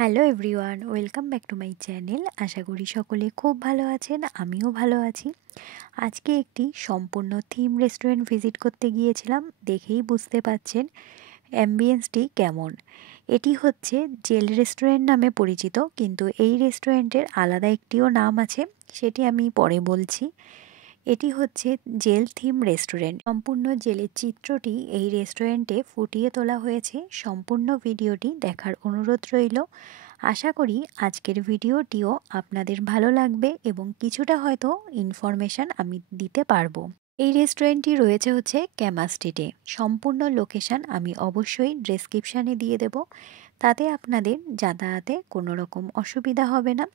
Hello everyone, welcome back to my channel. আশা করি সকলে খুব ভালো আছেন, আমিও ভালো আছি। আজকে একটি সম্পূর্ণ থিম রেস্টুরেন্ট ভিজিট করতে গিয়েছিলাম। দেখেই বুঝতে পারছেন অ্যাম্বিয়েন্সটি কেমন। এটি হচ্ছে জেল রেস্টুরেন্ট নামে পরিচিত, কিন্তু এই রেস্টুরেন্টের আলাদা একটিও নাম আছে, সেটি আমি পরে বলছি। এটি হচ্ছে জেল থিম রেস্টুরেন্ট। সম্পূর্ণ জেলের চিত্রটি এই রেস্টুরেন্টে ফুটিয়ে তোলা হয়েছে। সম্পূর্ণ ভিডিওটি দেখার অনুরোধ রইল। আশা করি আজকের ভিডিওটিও আপনাদের ভালো লাগবে এবং কিছুটা হয়তো ইনফরমেশান আমি দিতে পারবো। এই রেস্টুরেন্টটি রয়েছে হচ্ছে ক্যামা স্ট্রিটে। সম্পূর্ণ লোকেশান আমি অবশ্যই ডেসক্রিপশানে দিয়ে দেব, তাতে আপনাদের যাতায়াতে কোনো রকম অসুবিধা হবে না।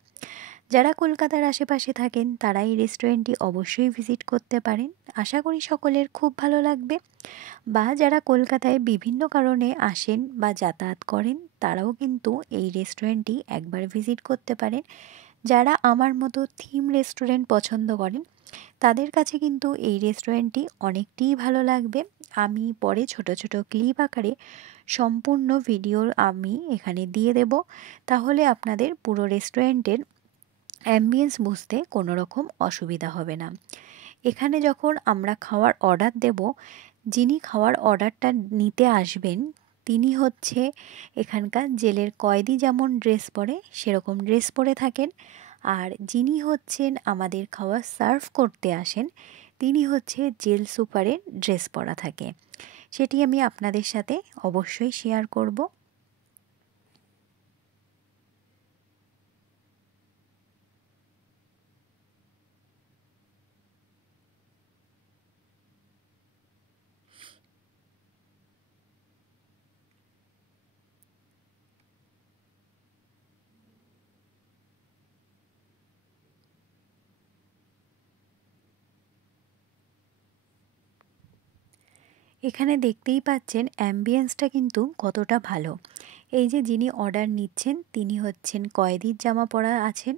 যারা কলকাতার আশেপাশে থাকেন তারা এই রেস্টুরেন্টটি অবশ্যই ভিজিট করতে পারেন। আশা করি সকলের খুব ভালো লাগবে। বা যারা কলকাতায় বিভিন্ন কারণে আসেন বা যাতায়াত করেন তারাও কিন্তু এই রেস্টুরেন্টটি একবার ভিজিট করতে পারেন। যারা আমার মতো থিম রেস্টুরেন্ট পছন্দ করেন তাদের কাছে কিন্তু এই রেস্টুরেন্টটি অনেকটাই ভালো লাগবে। আমি পরে ছোট ছোট ক্লিপ আকারে সম্পূর্ণ ভিডিও আমি এখানে দিয়ে দেব, তাহলে আপনাদের পুরো রেস্টুরেন্টের অ্যাম্বিয়েন্স বুঝতে কোনো রকম অসুবিধা হবে না। এখানে যখন আমরা খাওয়ার অর্ডার দেব, যিনি খাওয়ার অর্ডারটা নিতে আসবেন তিনি হচ্ছে এখানকার জেলের কয়েদি যেমন ড্রেস পরে সেরকম ড্রেস পরে থাকেন। আর যিনি হচ্ছেন আমাদের খাবার সার্ভ করতে আসেন তিনি হচ্ছে জেল সুপারের ড্রেস পরা থাকে। সেটি আমি আপনাদের সাথে অবশ্যই শেয়ার করব। এখানে দেখতেই পাচ্ছেন অ্যাম্বিয়েন্সটা কিন্তু কতটা ভালো। এই যে যিনি অর্ডার নিচ্ছেন তিনি হচ্ছেন কয়েদির জামা পরা আছেন,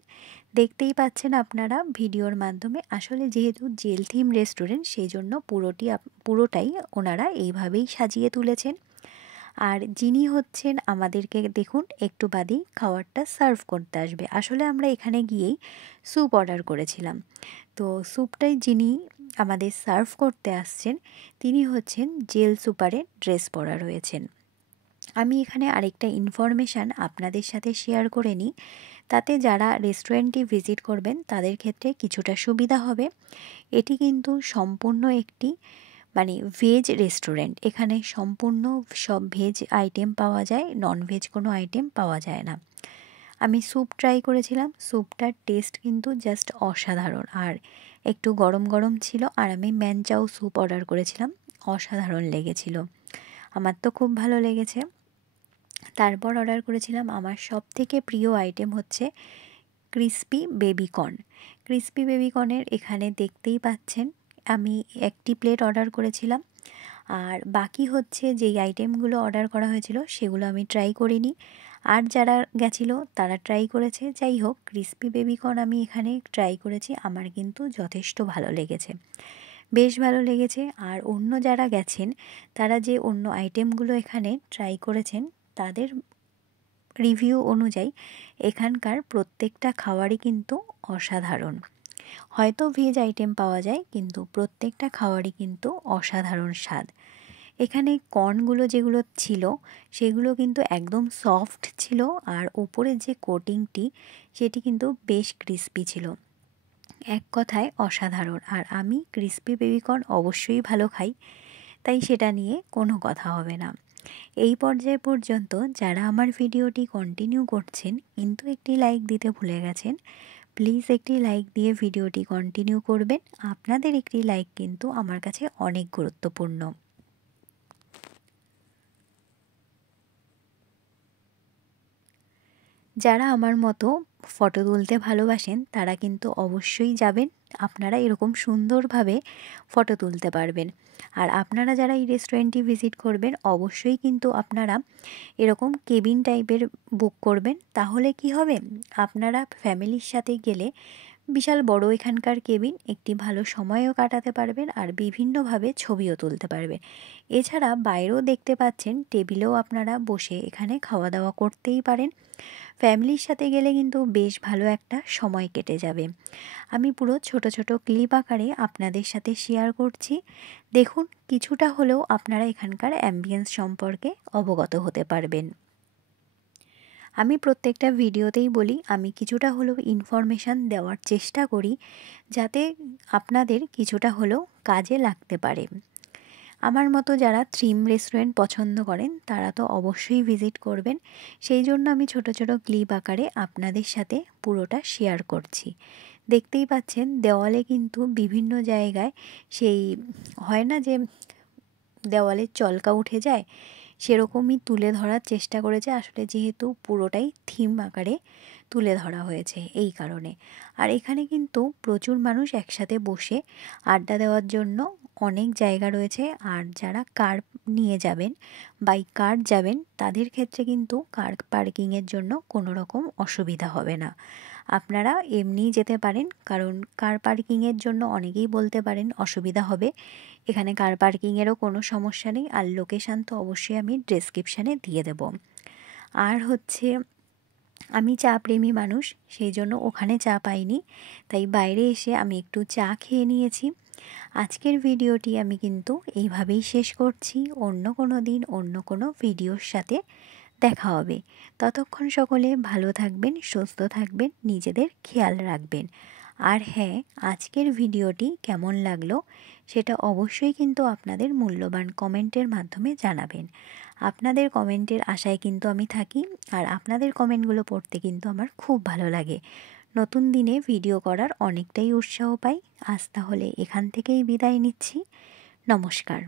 দেখতেই পাচ্ছেন আপনারা ভিডিওর মাধ্যমে। আসলে যেহেতু জেল থিম রেস্টুরেন্ট সেই জন্য পুরোটাই ওনারা এইভাবেই সাজিয়ে তুলেছেন। আর যিনি হচ্ছেন আমাদেরকে দেখুন একটু বাদেই খাবারটা সার্ভ করতে আসবে। আসলে আমরা এখানে গিয়েই স্যুপ অর্ডার করেছিলাম, তো স্যুপটাই যিনি আমাদের সার্ভ করতে আসছেন তিনি হচ্ছেন জেল সুপারের ড্রেস পরা রয়েছেন। আমি এখানে আরেকটা ইনফরমেশান আপনাদের সাথে শেয়ার করে নিই, তাতে যারা রেস্টুরেন্টটি ভিজিট করবেন তাদের ক্ষেত্রে কিছুটা সুবিধা হবে। এটি কিন্তু সম্পূর্ণ একটি ভেজ রেস্টুরেন্ট। এখানে সম্পূর্ণ সব ভেজ আইটেম পাওয়া যায়, নন ভেজ কোনো আইটেম পাওয়া যায় না। আমি স্যুপ ট্রাই করেছিলাম, স্যুপটার টেস্ট কিন্তু জাস্ট অসাধারণ, আর একটু গরম গরম ছিল। আর আমি ম্যানচাও স্যুপ অর্ডার করেছিলাম, অসাধারণ লেগেছিল, আমার তো খুব ভালো লেগেছে। তারপর অর্ডার করেছিলাম আমার সবথেকে প্রিয় আইটেম হচ্ছে ক্রিসপি বেবিকর্ন। ক্রিসপি বেবিকর্নের এখানে দেখতেই পাচ্ছেন আমি একটি প্লেট অর্ডার করেছিলাম, আর বাকি হচ্ছে যেই আইটেমগুলো অর্ডার করা হয়েছিল সেগুলো আমি ট্রাই করিনি, আর যারা গেছিলো তারা ট্রাই করেছে। যাই হোক, ক্রিসপি বেবিকর্ন আমি এখানে ট্রাই করেছি, আমার কিন্তু যথেষ্ট ভালো লেগেছে, বেশ ভালো লেগেছে। আর অন্য যারা গেছেন তারা যে অন্য আইটেমগুলো এখানে ট্রাই করেছেন তাদের রিভিউ অনুযায়ী এখানকার প্রত্যেকটা খাবারই কিন্তু অসাধারণ। হয়তো ভেজ আইটেম পাওয়া যায় কিন্তু প্রত্যেকটা খাবারই কিন্তু অসাধারণ স্বাদ। এখানে কর্নগুলো যেগুলো ছিল সেগুলো কিন্তু একদম সফট ছিল, আর ওপরের যে কোটিংটি সেটি কিন্তু বেশ ক্রিস্পি ছিল। এক কথায় অসাধারণ। আর আমি ক্রিস্পি বেবিকর্ন অবশ্যই ভালো খাই, তাই সেটা নিয়ে কোনো কথা হবে না। এই পর্যায় পর্যন্ত যারা আমার ভিডিওটি কন্টিনিউ করছেন কিন্তু একটি লাইক দিতে ভুলে গেছেন, প্লিজ একটি লাইক দিয়ে ভিডিওটি কন্টিনিউ করবেন। আপনাদের একটি লাইক কিন্তু আমার কাছে অনেক গুরুত্বপূর্ণ। যারা আমার মতো ফটো তুলতে ভালোবাসেন তারা কিন্তু অবশ্যই যাবেন, আপনারা এরকম সুন্দরভাবে ফটো তুলতে পারবেন। আর আপনারা যারা এই রেস্টুরেন্টটি ভিজিট করবেন অবশ্যই কিন্তু আপনারা এরকম কেবিন টাইপের বুক করবেন, তাহলে কি হবে, আপনারা ফ্যামিলির সাথে গেলে বিশাল বড় এখানকার কেবিন, একটি ভালো সময়ও কাটাতে পারবেন আর বিভিন্নভাবে ছবিও তুলতে পারবেন। এছাড়া বাইরেও দেখতে পাচ্ছেন টেবিলেও আপনারা বসে এখানে খাওয়া দাওয়া করতেই পারেন। ফ্যামিলির সাথে গেলে কিন্তু বেশ ভালো একটা সময় কেটে যাবে। আমি পুরো ছোট ছোট ক্লিপ আকারে আপনাদের সাথে শেয়ার করছি। দেখুন, কিছুটা হলেও আপনারা এখানকার অ্যাম্বিয়েন্স সম্পর্কে অবগত হতে পারবেন। আমি প্রত্যেকটা ভিডিওতেই বলি, আমি কিছুটা হলেও ইনফরমেশান দেওয়ার চেষ্টা করি যাতে আপনাদের কিছুটা হলেও কাজে লাগতে পারে। আমার মতো যারা থ্রিম রেস্টুরেন্ট পছন্দ করেন তারা তো অবশ্যই ভিজিট করবেন। সেই জন্য আমি ছোট ছোট ক্লিপ আকারে আপনাদের সাথে পুরোটা শেয়ার করছি। দেখতেই পাচ্ছেন দেওয়ালে কিন্তু বিভিন্ন জায়গায় সেই হয় না যে দেওয়ালে চলকা উঠে যায়, সেরকমই তুলে ধরার চেষ্টা করেছে। আসলে যেহেতু পুরোটাই থিম আকারে তুলে ধরা হয়েছে এই কারণে। আর এখানে কিন্তু প্রচুর মানুষ একসাথে বসে আড্ডা দেওয়ার জন্য অনেক জায়গা রয়েছে। আর যারা কার নিয়ে যাবেন, বাই কার যাবেন, তাদের ক্ষেত্রে কিন্তু কার পার্কিংয়ের জন্য কোনো রকম অসুবিধা হবে না। আপনারা এমনিই যেতে পারেন, কারণ কার পার্কিংয়ের জন্য অনেকেই বলতে পারেন অসুবিধা হবে। এখানে কার পার্কিংয়েরও কোনো সমস্যা নেই। আর লোকেশান তো অবশ্যই আমি ডেসক্রিপশানে দিয়ে দেব। আর হচ্ছে আমি চা প্রেমী মানুষ, সেই জন্য ওখানে চা পাইনি, তাই বাইরে এসে আমি একটু চা খেয়ে নিয়েছি। আজকের ভিডিওটি আমি কিন্তু এইভাবেই শেষ করছি। অন্য কোনো দিন অন্য কোনো ভিডিওর সাথে দেখা হবে। ততক্ষণ সকলে ভালো থাকবেন, সুস্থ থাকবেন, নিজেদের খেয়াল রাখবেন। আর হ্যাঁ, আজকের ভিডিওটি কেমন লাগলো সেটা অবশ্যই কিন্তু আপনাদের মূল্যবান কমেন্টের মাধ্যমে জানাবেন। আপনাদের কমেন্টের আশায় কিন্তু আমি থাকি, আর আপনাদের কমেন্টগুলো পড়তে কিন্তু আমার খুব ভালো লাগে। নতুন দিনে ভিডিও করার অনেকটাই উৎসাহ পাই। আজ তাহলে এখান থেকেই বিদায় নিচ্ছি। নমস্কার।